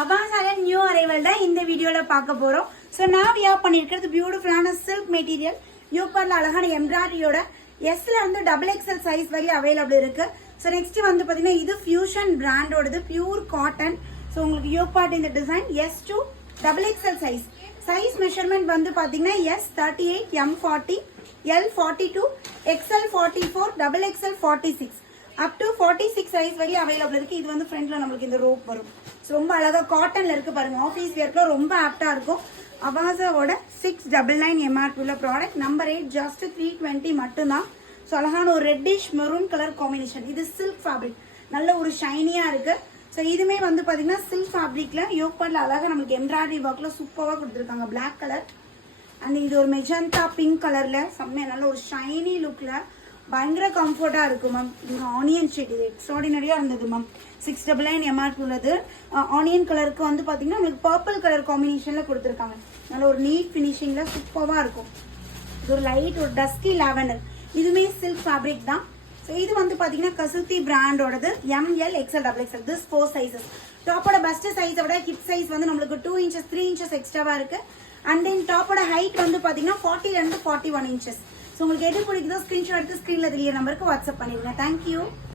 அவாசால new arrival தான் இந்த வீடியோல பார்க்க போறோம். ஸோ நான் வியர் பண்ணியிருக்கிறது பியூட்டிஃபுல்லான சில்க் மெட்டீரியல். யூப்பர்ல அழகான எம்ப்ராய்டரியோட எஸ்ல வந்து XXL சைஸ் வரை அவைலபிள் இருக்கு. ஸோ நெக்ஸ்ட் வந்து பாத்தீங்கன்னா இது ஃபியூஷன் பிராண்டோடது பியூர் காட்டன். ஸோ உங்களுக்கு யோப்பாட் இந்த design S to XXL size. Size measurement வந்து பாத்தீங்கன்னா S38, M40, L42, XL44, XXL 46 up to 46 size வரை அவைலபிள் இருக்கு. இது வந்து ஃப்ரண்ட்ல நம்மளுக்கு இந்த ரோப் வரும். ரொம்ப அழகா காட்டன்ல இருக்கு பாருங்க. ஆஃபீஸ் வேர்க்குல ரொம்ப ஆப்டா இருக்கும். அவாசாவோட 699 MRP உள்ள ப்ராடக்ட். நம்பர் 8 ஜஸ்ட் 320 மட்டும்தான். ஸோ அழகான ஒரு ரெட்டிஷ் மெரூன் கலர் காம்பினேஷன். இது சில்க் ஃபேப்ரிக், நல்ல ஒரு ஷைனியா இருக்கு. ஸோ இதுமே வந்து பாத்தீங்கன்னா சில்க் ஃபேப்ரிக்ல யோக்பாட்ல அழகா நம்மளுக்கு எம்ப்ராய்டரி ஒர்க்ல சூப்பரா கொடுத்துருக்காங்க. பிளாக் கலர் அண்ட் இது ஒரு மெஜந்தா பிங்க் கலர்ல செம்மையா நல்ல ஒரு ஷைனி லுக்ல பயங்கர கம்ஃபர்ட்டா இருக்கும் மேம். இது ஆனியன் ஷேட், இது எக்ஸ்ட்ராடினரியா இருந்தது மேம். 699 MRP உள்ளது. ஆனியன் கலருக்கு வந்து பாத்தீங்கன்னா நம்மளுக்கு பர்பிள் கலர் காம்பினேஷன்ல கொடுத்துருக்காங்க. நல்ல ஒரு நீட் பினிஷிங்ல சூப்பரா இருக்கும். இது ஒரு லைட் ஒரு டஸ்கி லாவெண்டர். இதுமே சில்க் ஃபேப்ரிக் தான். ஸோ இது வந்து பாத்தீங்கன்னா கசுத்தி பிராண்டோடது. ML, XL, XXL this 4 sizes. டாப்போட பெஸ்ட் சைஸை விட ஹிப் சைஸ் வந்து நம்மளுக்கு 2 inches 3 inches எக்ஸ்ட்ராவா இருக்கு. அண்ட் தென் டாப்போட ஹைட் வந்து பாத்தீங்கன்னா 40 இருந்து 41 inches. ஸோ உங்களுக்கு எது பிடிக்குதோ ஸ்கிரீன்ஷாட் எடுத்து ஸ்க்ரீன்ல தெரிய நம்பருக்கு வாட்ஸ்அப் பண்ணிடுங்க. தேங்க்யூ.